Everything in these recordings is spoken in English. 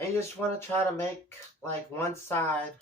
And you just want to try to make like one side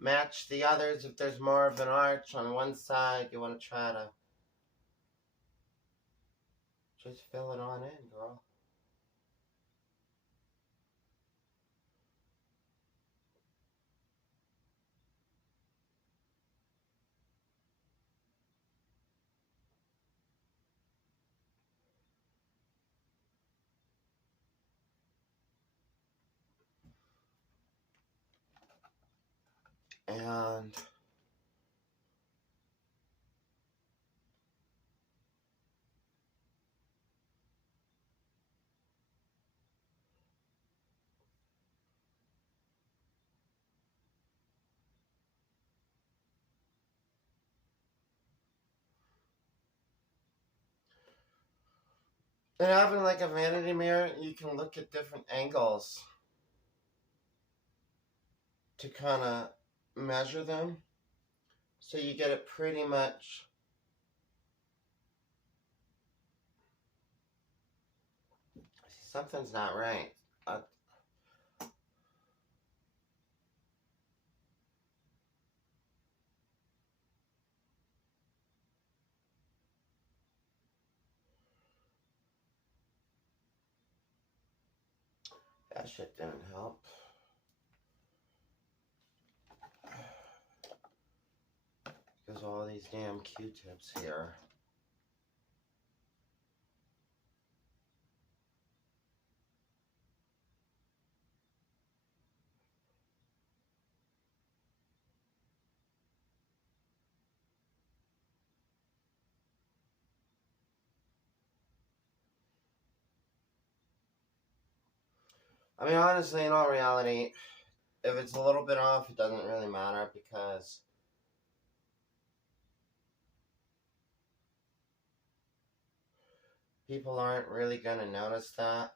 match the others. If there's more of an arch on one side, you want to try to just fill it on in, girl. And having like a vanity mirror, you can look at different angles to kind of measure them. So you get it pretty much. Something's not right. That shit didn't help. Because all these damn Q-tips here. I mean, honestly, in all reality, if it's a little bit off, it doesn't really matter because people aren't really going to notice that.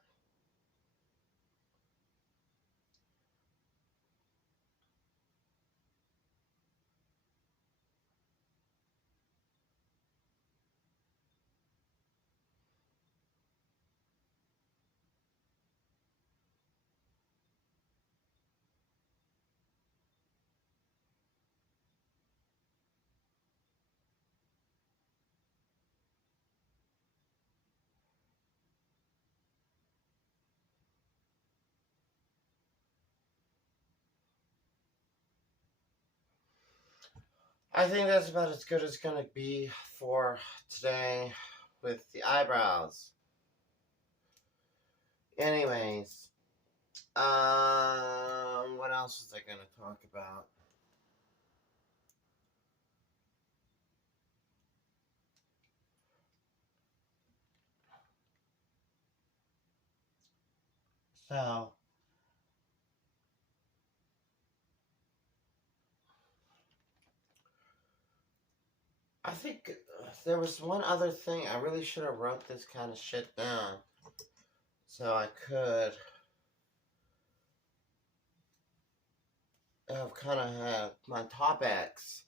I think that's about as good as it's going to be for today with the eyebrows. Anyways, what else was I going to talk about? So, I think there was one other thing. I really should have wrote this kind of shit down so I could have kind of had my topics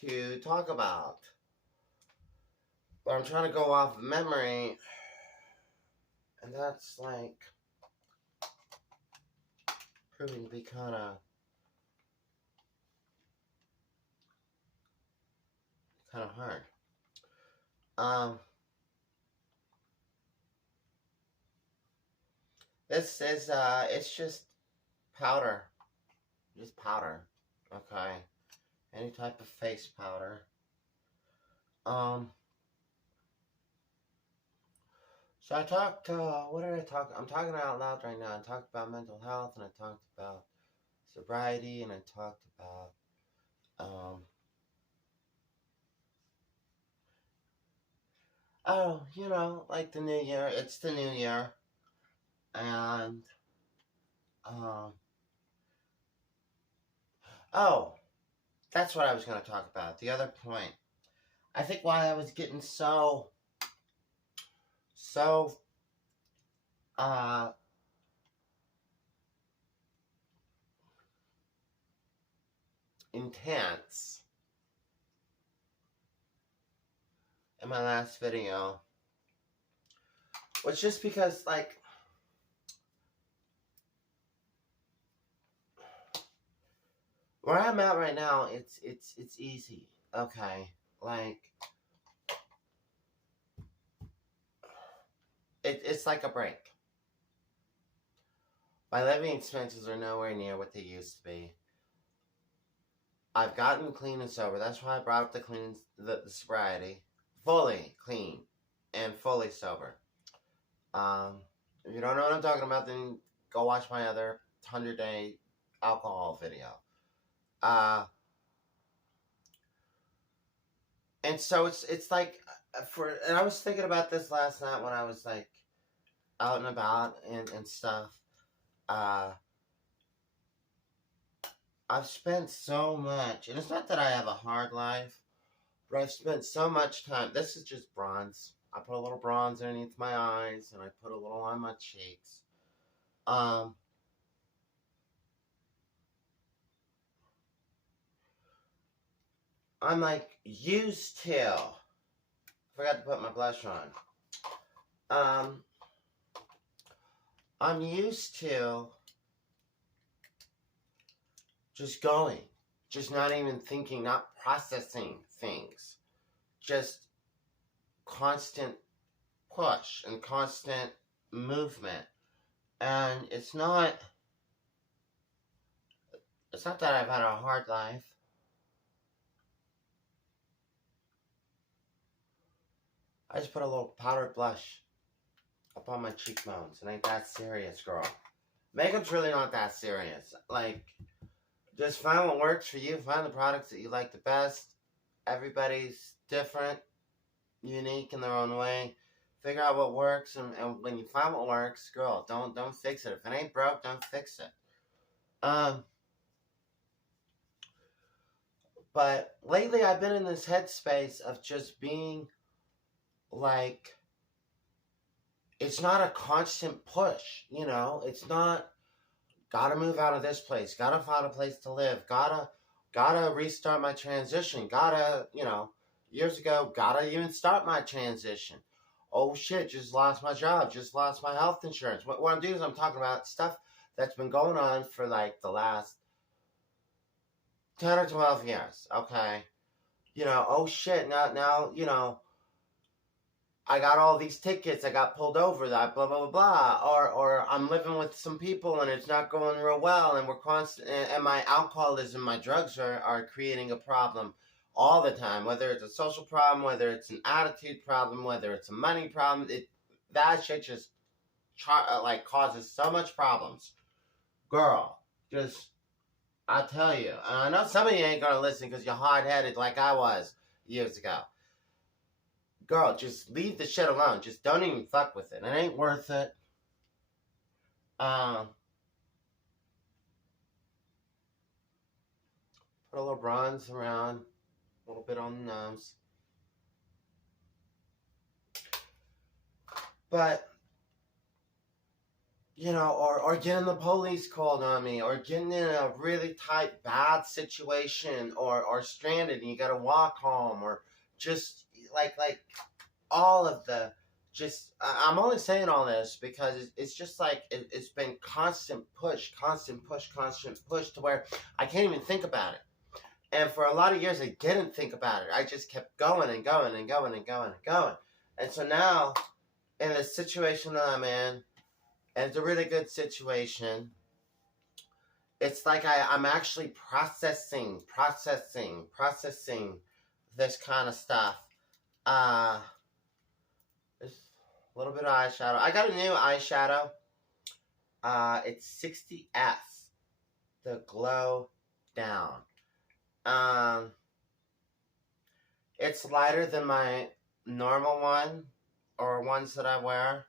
to talk about. But I'm trying to go off of memory, and that's like proving to be kind of hard. This is it's just powder, okay? Any type of face powder. So I talked, what did I talk? I'm talking out loud right now. I talked about mental health, and I talked about sobriety, and I talked about, oh, like the new year. It's the new year. And, oh, that's what I was going to talk about. The other point. I think why I was getting so, intense in my last video was just because, like, where I'm at right now, it's easy. Okay, like it's like a break. My living expenses are nowhere near what they used to be. I've gotten clean and sober. That's why I brought up the sobriety. Fully clean and fully sober. If you don't know what I'm talking about, then go watch my other 100-day alcohol video. Uh, and so it's like and I was thinking about this last night when I was like out and about and stuff. Uh, I've spent so much, and it's not that I have a hard life, but I've spent so much time. This is just bronze. I put a little bronze underneath my eyes, and I put a little on my cheeks. Um, I'm like used to. Forgot to put my blush on. I'm used to just going, just not even thinking, not processing things, just constant push and constant movement. And it's not that I've had a hard life. I just put a little powdered blush up on my cheekbones. It ain't that serious, girl. Makeup's really not that serious. Like, just find what works for you. Find the products that you like the best. Everybody's different, unique in their own way. Figure out what works, and when you find what works, girl, don't fix it. If it ain't broke, don't fix it. But lately I've been in this headspace of just being like, it's not a constant push, you know? It's not, gotta move out of this place, gotta find a place to live, gotta restart my transition, gotta, years ago, gotta even start my transition. Oh shit, just lost my job, just lost my health insurance. What I'm doing is I'm talking about stuff that's been going on for like the last 10 or 12 years, okay? Oh shit, now, I got all these tickets, I got pulled over, that blah, blah, blah, blah. Or I'm living with some people and it's not going real well, and we're constant, and my alcoholism, my drugs are creating a problem all the time, whether it's a social problem, whether it's an attitude problem, whether it's a money problem. That shit just causes so much problems. Girl, just, I tell you, and I know some of you ain't gonna listen because you're hard-headed like I was years ago. Girl, just leave the shit alone. Just don't even fuck with it. It ain't worth it. Put a little bronze around, a little bit on the nose. But, or getting the police called on me, or getting in a really tight, bad situation, or stranded and you gotta walk home, or just like all of the, I'm only saying all this because it's just like it's been constant push to where I can't even think about it. And for a lot of years I didn't think about it. I just kept going and going and going and going and going. And so now, in the situation that I'm in, and it's a really good situation, it's like I'm actually processing this kind of stuff. Just a little bit of eyeshadow. I got a new eyeshadow. It's 60S, the Glow Down. It's lighter than my normal one, or ones that I wear.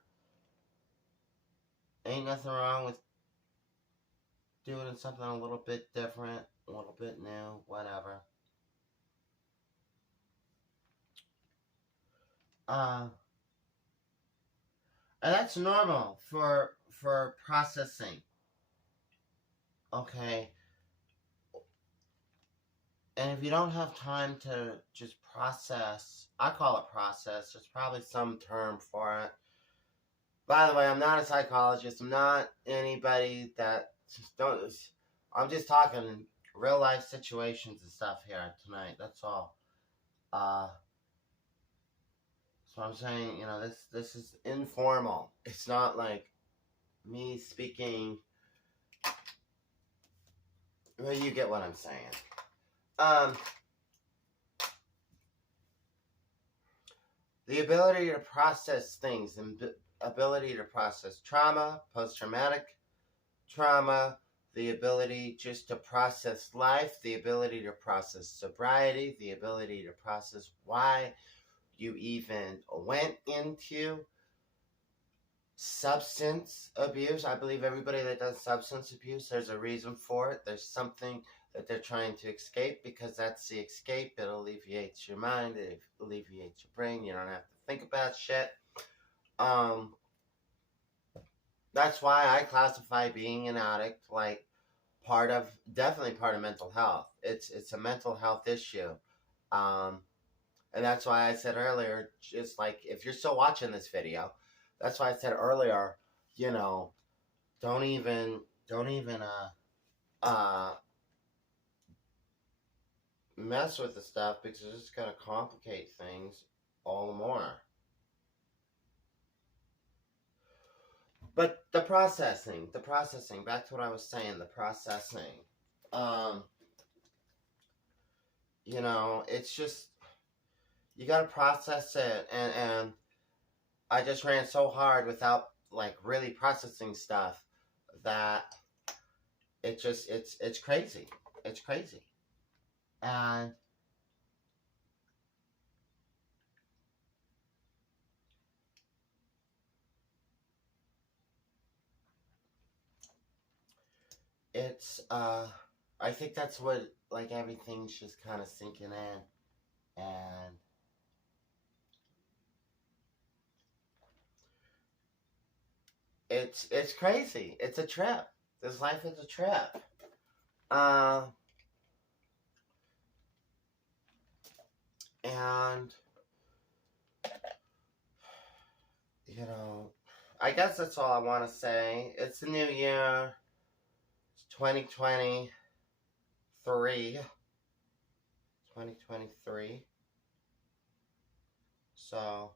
Ain't nothing wrong with doing something a little bit different, a little bit new, whatever. And that's normal for processing. Okay. And if you don't have time to just process, I call it process. There's probably some term for it. By the way, I'm not a psychologist. I'm not anybody that I'm just talking real life situations and stuff here tonight. That's all. So I'm saying, this is informal. It's not like me speaking. Well, you get what I'm saying. Um, the ability to process things and ability to process trauma, post-traumatic trauma, the ability just to process life, the ability to process sobriety, the ability to process why you even went into substance abuse. I believe everybody that does substance abuse, there's a reason for it. There's something that they're trying to escape, because that's the escape. It alleviates your mind. It alleviates your brain. You don't have to think about shit. That's why I classify being an addict like definitely part of mental health. It's a mental health issue. And that's why I said earlier, just like if you're still watching this video, that's why I said earlier, don't even mess with the stuff, because it's just gonna complicate things all the more. But the processing, back to what I was saying, the processing. It's just, you gotta process it, and I just ran so hard without like really processing stuff that it's crazy. It's crazy. And it's I think that's what, like, everything's just kind of sinking in, and it's crazy. It's a trip. This life is a trip. Uh, and I guess that's all I want to say. It's the new year. It's 2023. 2023. So,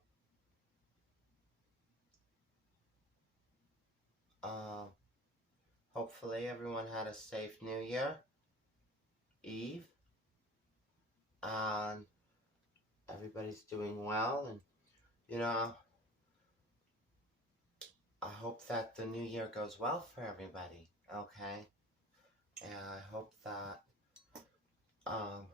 um, hopefully everyone had a safe New Year Eve, and everybody's doing well, and I hope that the new year goes well for everybody, okay? And I hope that um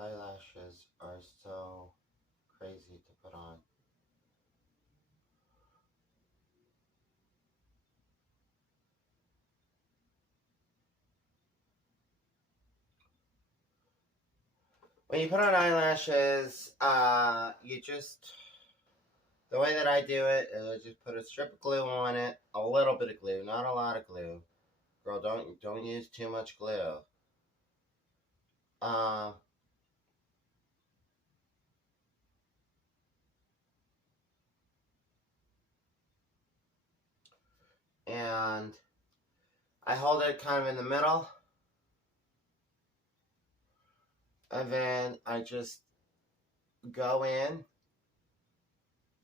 eyelashes are so crazy to put on. When you put on eyelashes, you just, the way that I do it is I just put a strip of glue on it, a little bit of glue, not a lot of glue. Girl, don't use too much glue. Uh, and I hold it kind of in the middle, and then I just go in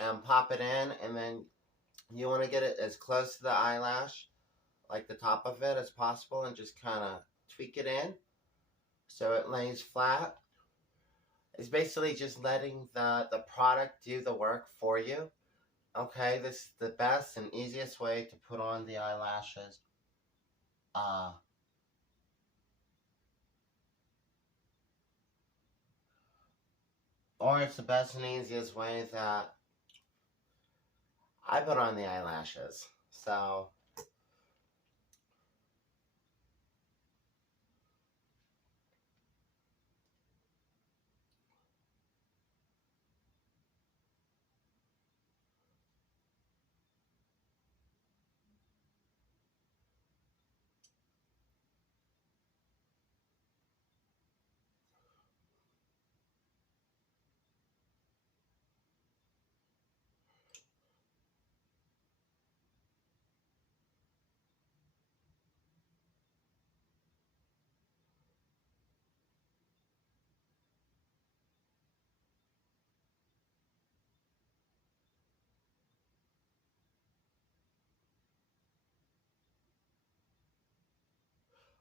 and pop it in, and then you want to get it as close to the eyelash, like the top of it, as possible, and just kind of tweak it in so it lays flat. It's basically just letting the product do the work for you. Okay, this is the best and easiest way to put on the eyelashes. Uh, or it's the best and easiest way that I put on the eyelashes. So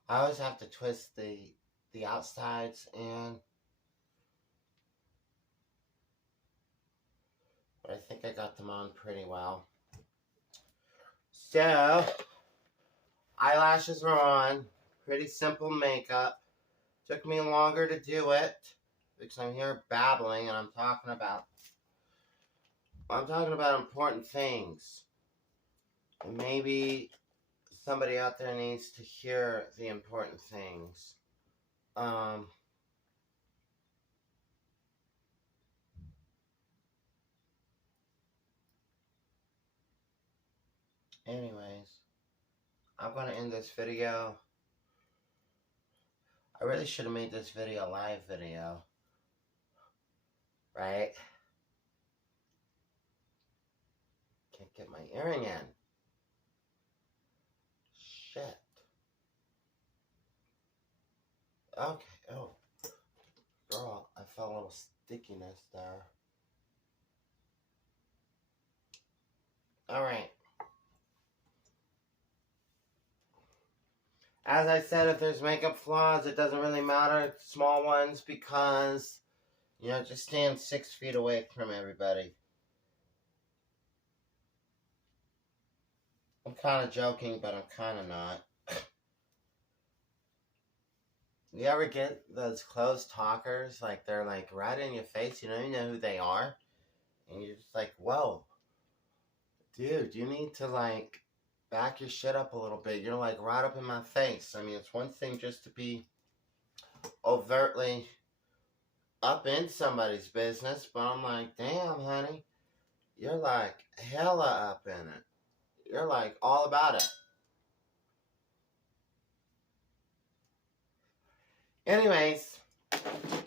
I always have to twist the outsides in. But I think I got them on pretty well. So, eyelashes are on. Pretty simple makeup. Took me longer to do it because I'm here babbling and I'm talking about important things. And maybe somebody out there needs to hear the important things. Anyways, I'm going to end this video. I really should have made this video a live video. Right? Can't get my earring in. Shit. Okay. Oh. Girl, I felt a little stickiness there. Alright. As I said, if there's makeup flaws, it doesn't really matter. Small ones because, you know, just stand 6 feet away from everybody. I'm kind of joking, but I'm kind of not. You ever get those close talkers? Like, they're like right in your face. You don't even know who they are. And you're just like, whoa. Dude, you need to, like, back your shit up a little bit. You're, like, right up in my face. I mean, it's one thing just to be overtly up in somebody's business, but I'm like, damn, honey. You're, like, hella up in it. You're, like, all about it. Anyways,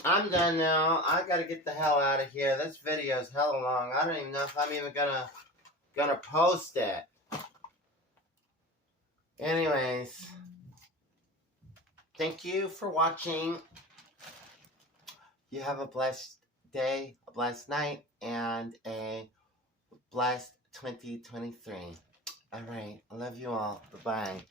I'm done now. I gotta get the hell out of here. This video's hella long. I don't even know if I'm even gonna post it. Anyways, thank you for watching. You have a blessed day, a blessed night, and a blessed 2023. Alright, I love you all. Bye-bye.